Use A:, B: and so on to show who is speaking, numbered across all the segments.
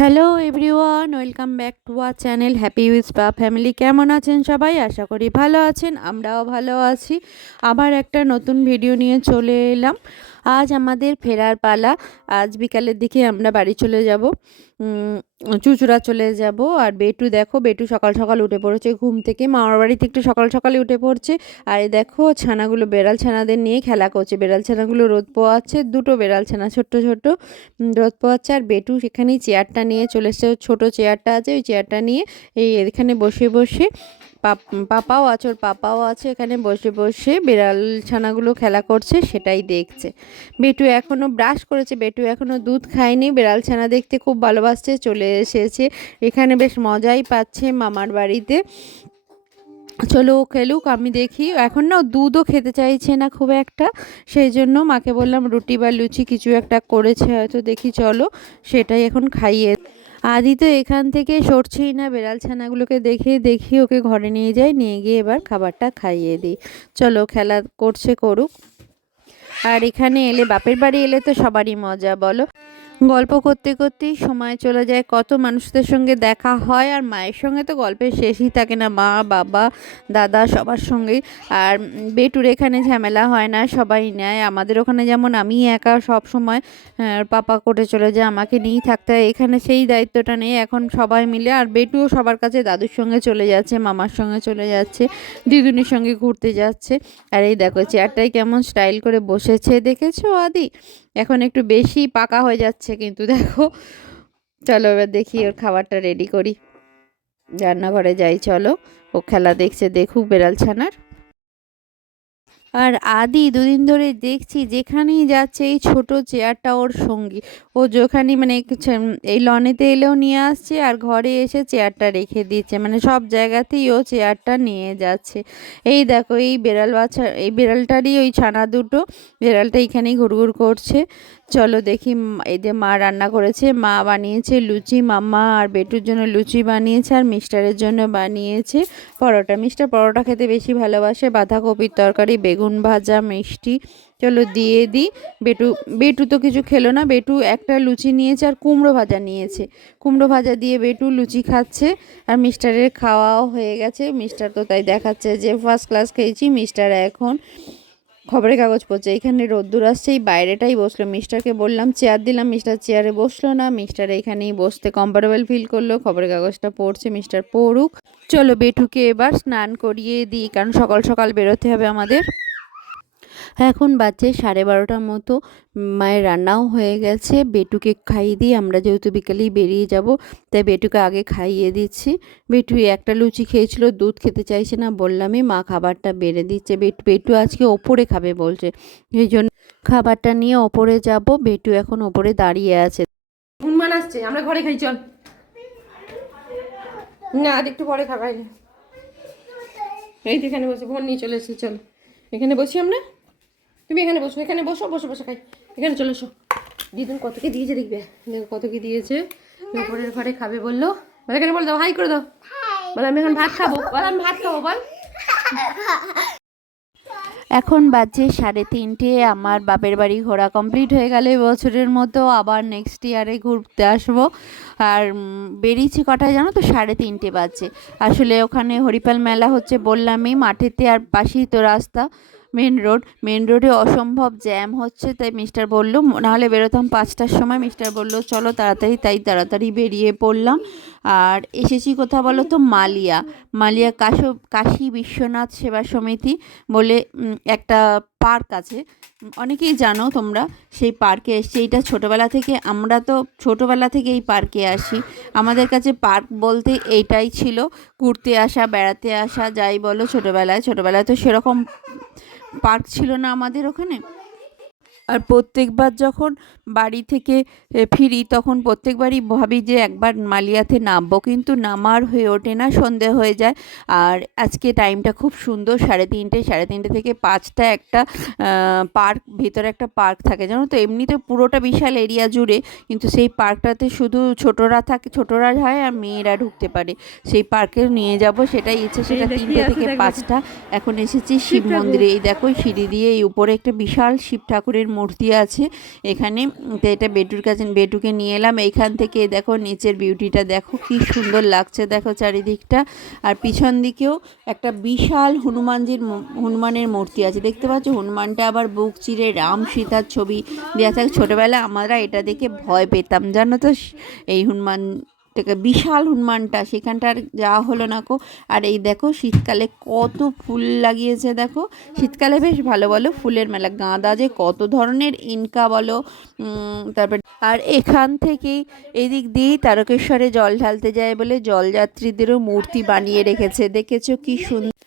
A: Hello everyone welcome back to our channel happy with পা family কেমন আছেন সবাই? আশা করি ভালো আছেন, আমরাও ভালো আছি। আবার একটা নতুন ভিডিও নিয়ে চলে এলাম। আজ আমাদের ফেরার পালা। আজ বিকালের দিকে আমরা বাড়ি চলে যাব। চুচুড়া চলে যাব। আর বেটু দেখো বেটু সকাল সকাল উঠে পড়েছে ঘুম থেকে। মামার বাড়িতে একটু সকাল সকালে উঠে পড়ছে। আর এই দেখো ছানাগুলো বেড়াল ছানাদের নিয়ে খেলা করছে। বেড়াল ছানাগুলো রোদ পোয়াচ্ছে দুটো বেড়াল ছানা ছোট্ট উম, রোদ পোয়াচ্ছে। আর বেটু সেখানেই চেয়ারটা নিয়ে চলে এসছে। ছোটো চেয়ারটা আছে ওই চেয়ারটা নিয়ে এই এখানে বসে বসে পাপ- পাপাও আছে ওর পাপাও আছে। এখানে বসে বসে বিড়াল ছানাগুলো খেলা করছে সেটাই দেখছে। বেটু এখনও ব্রাশ করেছে। বেটু এখনও দুধ খায়নি। বিড়াল ছানা দেখতে খুব ভালোবাসছে চলে এসেছে। এখানে বেশ মজাই পাচ্ছে মামার বাড়িতে। চলো ও খেলুক, আমি দেখি। এখন না দুধও খেতে চাইছে না খুব একটা। সেই জন্য মাকে বললাম রুটি বা লুচি কিছু একটা করেছে, হয়তো দেখি চলো, সেটাই এখন খাইয়ে। আদি তো এখান থেকে সরছেই না, বেড়াল ছানাগুলোকে দেখে দেখি ওকে ঘরে নিয়ে যাই, নিয়ে গিয়ে এবার খাবারটা খাইয়ে দিই। চলো খেলা করছে করুক। আর এখানে এলে, বাপের বাড়ি এলে তো সবারই মজা, বলো। গল্প করতে করতেই সময় চলে যায়। কত মানুষদের সঙ্গে দেখা হয় আর মায়ের সঙ্গে তো গল্পের শেষই থাকে না। মা, বাবা, দাদা সবার সঙ্গেই। আর বেটুর এখানে ঝামেলা হয় না, সবাই নেয়। আমাদের ওখানে যেমন আমি একা সব সময় পাপা কোটে চলে যায়, আমাকে নিয়েই থাকতে হয়। এখানে সেই দায়িত্বটা নেই। এখন সবাই মিলে আর বেটুও সবার কাছে দাদুর সঙ্গে চলে যাচ্ছে, মামার সঙ্গে চলে যাচ্ছে, দিদুনির সঙ্গে ঘুরতে যাচ্ছে। আর এই দেখো চেয়ারটাই কেমন স্টাইল করে বসেছে। দেখেছ, আদি? এখন একটু বেশি পাকা হয়ে যাচ্ছে কিন্তু দেখো। চলো এবার দেখি ওর খাবারটা রেডি করি। রান্নাঘরে যাই, চলো। ও খেলা দেখছে, দেখুক বেড়াল ছানার। আর আদি দুদিন ধরে দেখছি যেখানেই যাচ্ছে এই ছোট চেয়ারটা ওর সঙ্গী। ও যেখানে মানে এই লনেতে এলেও নিয়ে আসছে আর ঘরে এসে চেয়ারটা রেখে দিচ্ছে। মানে সব জায়গাতেই ও চেয়ারটা নিয়ে যাচ্ছে। এই দেখো, এই বেড়াল বাচ্চা এই বেড়ালটারই ওই ছানা দুটো, বেড়ালটা এখানেই ঘুরঘুর করছে। চলো দেখি যে মা রান্না করেছে, মা বানিয়েছে লুচি, মাম্মা আর বেটুর জন্য লুচি বানিয়েছে আর মিস্টারের জন্য বানিয়েছে পরোটা। মিস্টার পরোটা খেতে বেশি ভালোবাসে, বাঁধাকপির তরকারি, বেগুন ভাজা, মিষ্টি। চলো দিয়ে দিই। বেটু বেটু তো কিছু খেলো না, বেটু একটা লুচি নিয়েছে আর কুমড়ো ভাজা নিয়েছে। কুমড়ো ভাজা দিয়ে বেটু লুচি খাচ্ছে আর মিস্টারের খাওয়াও হয়ে গেছে। মিস্টার তো তাই দেখাচ্ছে যে ফার্স্ট ক্লাস খেয়েছি মিস্টার এখন খবরের কাগজ পড়ছে। এখানে রোদ্দুর আসছে এই বাইরেটাই বসল। মিস্টারকে বললাম, চেয়ার দিলাম। মিস্টার চেয়ারে বসল না। মিস্টার এখানেই বসতে কমফোর্টেবল ফিল করল। খবরের কাগজটা পড়ছে, মিস্টার পড়ুক। চলো বেটুকে এবার স্নান করিয়ে দিই, কারণ সকাল সকাল বেরোতে হবে আমাদের। এখন বাজছে সাড়ে বারোটার মতো। মায়ের রান্নাও হয়ে গেছে। বেটুকে খাইয়ে দিই আমরা যেহেতু বিকেলেই বেরিয়ে যাব, তাই বেটুকে আগে খাইয়ে দিচ্ছি। বেটু একটা লুচি খেয়েছিল, দুধ খেতে চাইছে না বললামই মা খাবারটা বেড়ে দিচ্ছে। বেটু বেটু আজকে ওপরে খাবে বলছে। এই জন্য খাবারটা নিয়ে ওপরে যাব। বেটু এখন ওপরে দাঁড়িয়ে আছে।
B: আসছে, আমরা ঘরে খাই, চল। না আর একটু পরে খাবাই। এই তো এখানে বসে, ফোন নিয়ে চলে এসেছি, চল। এখানে বসি আমরা? তুমি এখানে বসো এখানে বসো, বসে বসে, খাই। এখানে চলে এসো। দিদুন কত কি দিয়েছে দেখবে? দেখো কত কি দিয়েছে উপরের ঘরে খাবে বলল। বলে, এখানে বলে দাও, হাই করে দাও। বলে, আমি এখন ভাত খাব। বল, আমি ভাত খাব, বল।
A: এখন বাজছে সাড়ে তিনটে, আমার বাপের বাড়ি ঘোরা কমপ্লিট হয়ে গেলে বছরের মতো। আবার নেক্সট ইয়ারে ঘুরতে আসব। আর বেরিয়েছি কটায় জানো তো? সাড়ে তিনটে বাজছে আসলে ওখানে হরিপাল মেলা হচ্ছে বললামই, মাঠেতে আর পাশেই তো রাস্তা। Main road. মেন রোডে অসম্ভব জ্যাম হচ্ছে, তাই মিস্টার বলল, নাহলে বেরোতাম পাঁচটার সময়। মিস্টার বলল, চলো তাড়াতাড়ি। তাই তাড়াতাড়ি বেরিয়ে পড়লাম। আর এসেছি কোথাও বলো তো? মালিয়া। মালিয়া কাশো, কাশী বিশ্বনাথ সেবা সমিতি বলে একটা পার্ক আছে। অনেকেই জানো তোমরা, সেই পার্কে এসছি। এইটা ছোটোবেলা থেকে, আমরা তো ছোটোবেলা থেকে এই পার্কে আসি। আমাদের কাছে পার্ক বলতে এইটাই ছিল। ঘুরতে আসা, বেড়াতে আসা, যাই বলো, ছোটোবেলায়। ছোটোবেলায় তো সেরকম পার্ক ছিল না আমাদের ওখানে? আর প্রত্যেকবার যখন বাড়ি থেকে ফিরি তখন প্রত্যেকবারই ভাবি যে একবার মালিয়াতে নামবো। কিন্তু নামার হয়ে ওঠে না সন্ধে হয়ে যায়। আর আজকে টাইমটা খুব সুন্দর সাড়ে তিনটে সাড়ে তিনটে থেকে পাঁচটা একটা পার্ক ভেতরে একটা পার্ক থাকে। জানো তো এমনিতে পুরোটা বিশাল এরিয়া জুড়ে কিন্তু সেই পার্কটাতে শুধু ছোটরা থাকে ছোটরা হয় আর মেয়েরা ঢুকতে পারে। সেই পার্কে নিয়ে যাব সেটাই ইচ্ছে সেটা তিনটে থেকে পাঁচটা। এখন এসেছি শিব মন্দিরে। এই দেখো সিঁড়ি দিয়ে এই উপরে একটা বিশাল শিব ঠাকুরের মূর্তি আছে। এখানে তো এটা বেটুর কাছে, বেটুকে নিয়ে এলাম। এইখান থেকে দেখো নিচের বিউটিটা দেখো কি সুন্দর লাগছে দেখো চারিদিকটা। আর পিছন দিকেও একটা বিশাল হনুমানজির হনুমানের মূর্তি আছে। দেখতে পাচ্ছ হনুমানটা আবার বুক চিরে রাম সীতার ছবি দেওয়া থাকে। ছোটোবেলায় আমরা এটা দেখে ভয় পেতাম, জানো তো? এই হনুমান থেকে বিশাল হনুমানটা, সেখানটার যাওয়া হলো না কো। আর এই দেখো শীতকালে কত ফুল লাগিয়েছে দেখো। শীতকালে বেশ ভালো ভালো ফুলের মেলা, গাঁদা যে কত ধরনের ইনকা বলো তারপর আর এখান থেকেই এদিক দিয়েই তারকেশ্বরে জল ঢালতে যায় বলে জলযাত্রীদেরও মূর্তি বানিয়ে রেখেছে। দেখেছ কি সুন্দর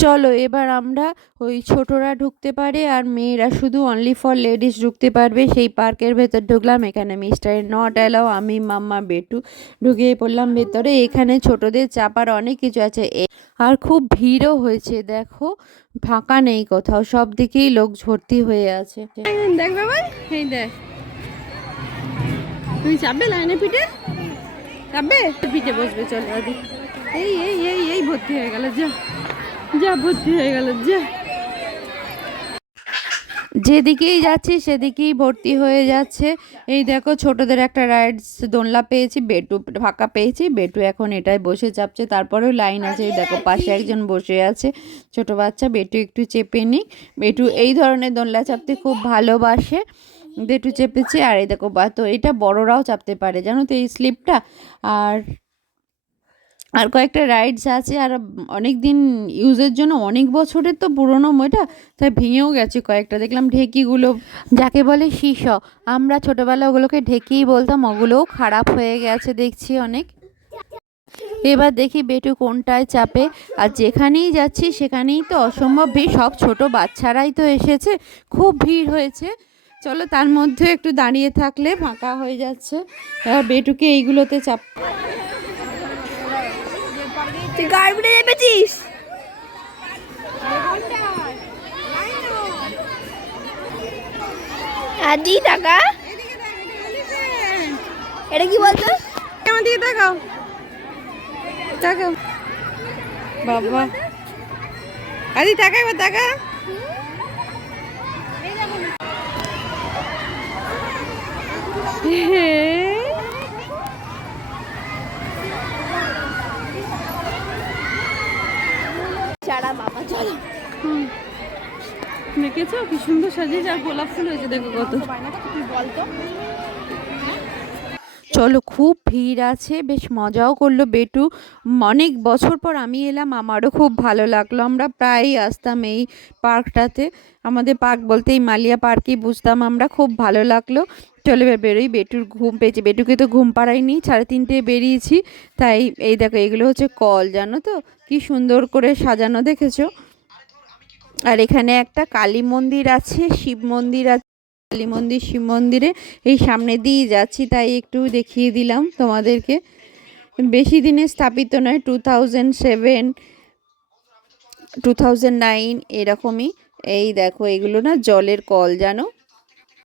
A: চলো, এবার আমরা ওই ছোটরা ঢুকতে পারে আর মেয়েরা শুধু অনলি ফর লেডিস ঢুকতে পারবে। সেই পার্কের ভেতর ঢুকলাম, এখানে মিস্টার নট অ্যালাও আমি, মাম্মা, বেটু ঢুকিয়ে পড়লাম ভেতরে। এখানে ছোটদের চাপার অনেক কিছু আছে। আর খুব ভিড়ও হয়েছে, দেখো। ফাঁকা নেই কোথাও, সব দিকেই লোক ভর্তি হয়ে আছে।
B: দেখ বাবা, এই দেখ। তুমি চাপবে লাইনে পিঠে? চাপবে? পিঠে বসবে, চল এই এই এই এই ভর্তি হয়ে গেল, যা। যা, ভর্তি হয়ে গেল, যা।
A: যেদিকেই যাচ্ছি, সেদিকেই ভর্তি হয়ে যাচ্ছে। এই দেখো, ছোটদের একটা রাইডস দোলনা পেয়েছি, বেটু ফাঁকা পেয়েছি। বেটু এখন এটাই বসে চাপছে, তারপরেও লাইন আছে, এই দেখো, পাশে একজন বসে আছে, ছোট বাচ্চা। বেটু একটু চেপে নিক। বেটু এই ধরনের দোলনা চাপতে খুব ভালোবাসে। বেটু চেপেছে, আর এই দেখো, বা তো এটা বড়রাও চাপতে পারে, জানো তো এই স্লিপটা আর আর কয়েকটা রাইডস আছে আর অনেক দিন ইউজের জন্য অনেক বছরের তো পুরনো এটা তাই ভেঙেও গেছে কয়েকটা। দেখলাম ঢেকিগুলো যাকে বলে শীষ আমরা ছোটোবেলা ওগুলোকে ঢেকিই বলতাম, ওগুলোও খারাপ হয়ে গেছে দেখছি অনেক। এবার দেখি বেটু কোনটায় চাপে, আর যেখানেই যাচ্ছি সেখানেই তো অসম্ভব ভিড়, সব ছোট বাচ্চারাই তো এসেছে, খুব ভিড় হয়েছে। চলো তার মধ্যে একটু দাঁড়িয়ে থাকলে ফাঁকা হয়ে যাচ্ছে। বেটুকে এইগুলোতে চাপ
C: তুই গাড়িতে চেপেছিস আদি টাকা এটা কি বলতো?
B: আমার দিকে তাকাও। তাকাও। বাবা। আদি তাকা এবার তাকা।
C: চারা বাবা চলো।
B: দেখেছ? কি সুন্দর সাজিয়েছে আর গোলাপ ফুল হয়েছে দেখো কত।
C: তুই বলতো?
A: চলো, খুব ভিড় আছে, বেশ মজাও করল বেটু। অনেক বছর পর আমি এলাম, আমারও খুব ভালো লাগল। আমরা প্রায়ই আসতাম এই পার্কটাতে। আমাদের পার্ক বলতে এই মালিয়া পার্কই বুঝতাম আমরা, খুব ভালো লাগল। চলে এবার বেরোই, বেটুর ঘুম পেয়েছে। বেটুকে তো ঘুম পাড়াইনি সাড়ে তিনটে বেরিয়েছি। তাই এই দেখো, এগুলো হচ্ছে কল, জানো তো? কি সুন্দর করে সাজানো দেখেছ? আর এখানে একটা কালী মন্দির আছে, শিব মন্দির আছে কালী মন্দির শিব মন্দিরে। এই সামনে দিয়ে যাচ্ছি, তাই একটু দেখিয়ে দিলাম তোমাদেরকে। বেশি দিনে স্থাপিত নয় two thousand seven two thousand nine এরকমই। এই দেখো, এগুলো না জলের কল, জানো?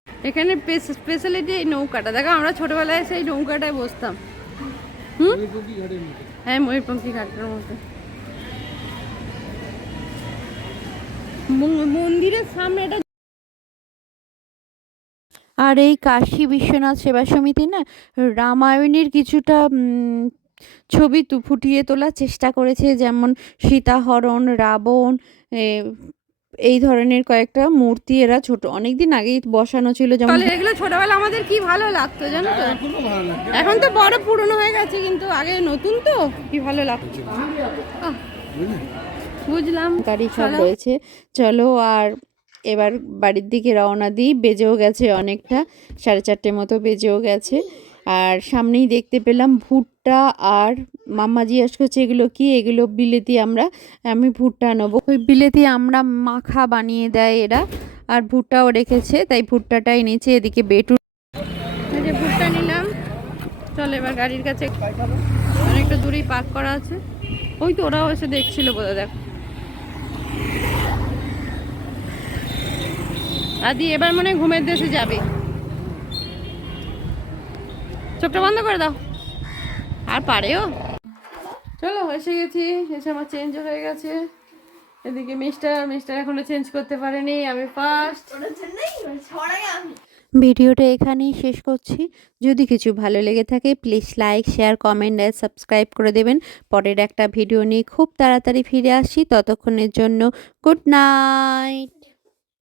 B: এখানে স্পেশালিটি এই নৌকাটা। দেখো, আমরা ছোটবেলায় সেই নৌকাটায় বসতাম। হুম? হ্যাঁ ময়ূরপঙ্খী ঘাটের মধ্যে। মন্দিরের সামনে এটা
A: আর এই কাশী বিশ্বনাথ সেবা সমিতি না রামায়ণের কিছুটা ছবি তু ফুটিয়ে তোলার চেষ্টা করেছে যেমন সীতাহরণ রাবণ এ, এই ধরনের কয়েকটা মূর্তি এরা ছোট অনেক দিন আগেই বসানো ছিল যেমন
B: তাহলে এগুলো ছোটবেলা আমাদের কি ভালো লাগতো জানো তো? এখন তো বড় পুরনো হয়ে গেছে কিন্তু আগে নতুন তো কি ভালো লাগতো। বুঝলাম।
A: গাড়ি সব। রয়েছে। চলো আর এবার বাড়ির দিকে রওনা দিই। বেজেও গেছে অনেকটা, সাড়ে চারটে মতো বেজেও গেছে। আর সামনেই দেখতে পেলাম ভুট্টা আর মাম্মা জিজ্ঞেস করছে, এগুলো কি? এগুলো বিলেতি আমরা, আমি ভুট্টা নেব। ওই বিলেতি আমরা মাখা বানিয়ে দেয় এরা, আর ভুট্টাও রেখেছে, তাই ভুট্টাটাই নিচে এদিকে বেটু
B: যে ভুট্টা নিলাম। চল এবার গাড়ির কাছে, অনেকটা দূরেই পার্ক করা আছে। ওই তো ওরাও এসে দেখছিল বোধ দেখ। আদি এবার মনে হয় ঘুমের দেশে যাবে। চোখটা বন্ধ করে দাও। আর পারেও। চলো এসে গেছি। এসে আমার চেঞ্জ হয়ে গেছে। এদিকে মিস্টার মিস্টার এখনও চেঞ্জ করতে পারেনি। আমি ফার্স্ট
A: ভিডিওটা এখানেই শেষ করছি। যদি কিছু ভালো লেগে থাকে প্লিজ লাইক শেয়ার কমেন্ট আর সাবস্ক্রাইব করে দেবেন। পরের একটা ভিডিও নিয়ে খুব তাড়াতাড়ি ফিরে আসি। ততক্ষণের জন্য গুড নাইট